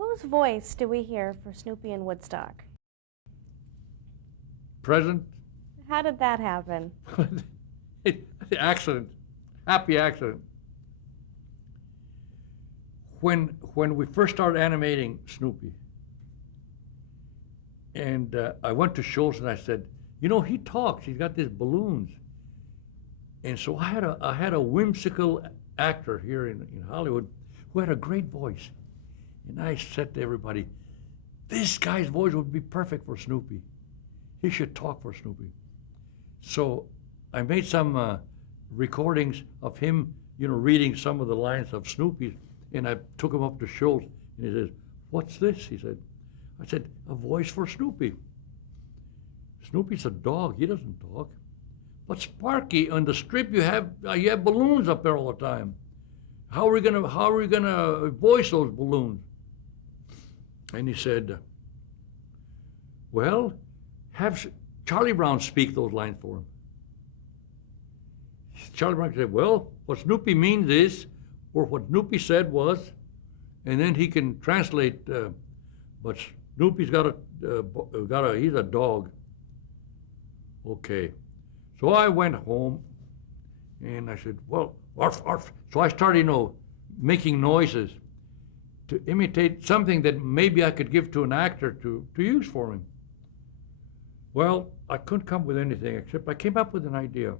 Whose voice do we hear for Snoopy in Woodstock? Present. How did that happen? Accident. Happy accident. When we first started animating Snoopy, and I went to Schultz and I said, you know, he talks. He's got these balloons. And so I had a whimsical actor here in Hollywood who had a great voice. And I said to everybody, this guy's voice would be perfect for Snoopy. He should talk for Snoopy. So I made some recordings of him, you know, reading some of the lines of Snoopy, and I took him up to Schultz, and he says, what's this? He said, I said, a voice for Snoopy. Snoopy's a dog, he doesn't talk. But Sparky, on the strip you have balloons up there all the time. How are we gonna voice those balloons? And he said, well, have Charlie Brown speak those lines for him. Charlie Brown said, well, what Snoopy means is, or what Snoopy said was, and then he can translate, but Snoopy's he's a dog. Okay. So I went home and I said, well, arf, arf. So I started, you know, making noises to imitate something that maybe I could give to an actor to use for him. Well, I couldn't come up with anything except I came up with an idea.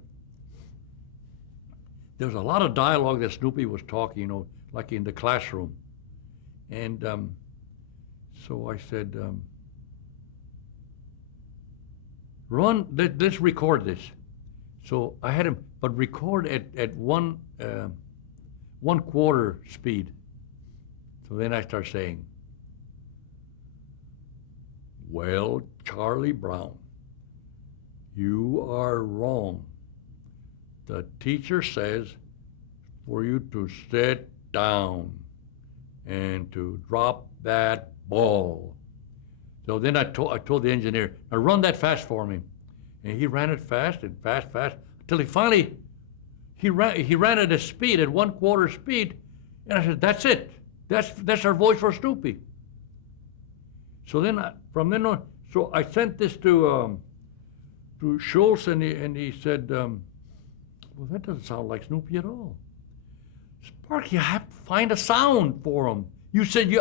There was a lot of dialogue that Snoopy was talking, you know, like in the classroom. And so I said, Ron, let's record this. So I had him, but record at 1/4 speed. So then I start saying, well, Charlie Brown, you are wrong. The teacher says for you to sit down and to drop that ball. So then I told the engineer, now run that fast for me. And he ran it fast and fast, until he finally, he ran at a speed, at 1/4 speed. And I said, that's it. That's our voice for Snoopy. So then, from then on, so I sent this to Schultz, and he said, well, that doesn't sound like Snoopy at all. Sparky, you have to find a sound for him. You said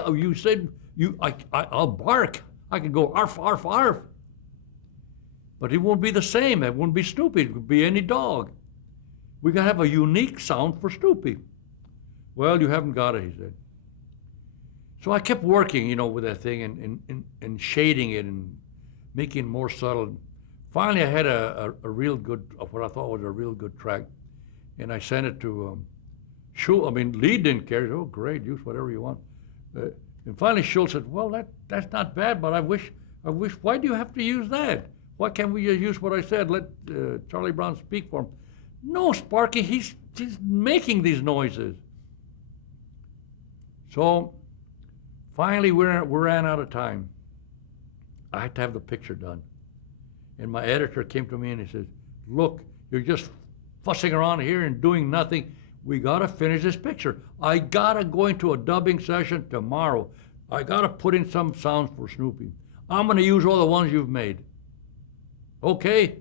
I'll bark. I could go arf, arf, arf. But it won't be the same. It won't be Snoopy. It could be any dog. We gotta have a unique sound for Snoopy. Well, you haven't got it, he said. So I kept working, you know, with that thing and shading it and making it more subtle. Finally, I had a real good, what I thought was a real good track, and I sent it to Schultz. I mean, Lee didn't care. He said, oh, great, use whatever you want. And finally, Schultz said, well, that's not bad, but I wish. Why do you have to use that? Why can't we just use what I said? Let Charlie Brown speak for him. No, Sparky, he's making these noises. So finally, we ran out of time. I had to have the picture done. And my editor came to me and he says, look, you're just fussing around here and doing nothing. We gotta finish this picture. I gotta go into a dubbing session tomorrow. I gotta put in some sounds for Snoopy. I'm gonna use all the ones you've made. Okay,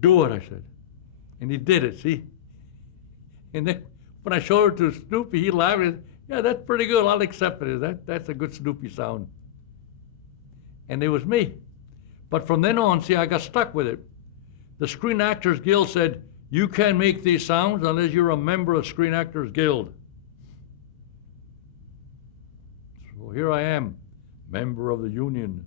do it, I said. And he did it, see? And then when I showed it to Snoopy, he laughed and said, yeah, that's pretty good, I'll accept it. That's a good Snoopy sound. And it was me. But from then on, see, I got stuck with it. The Screen Actors Guild said, you can't make these sounds unless you're a member of Screen Actors Guild. So here I am, member of the union.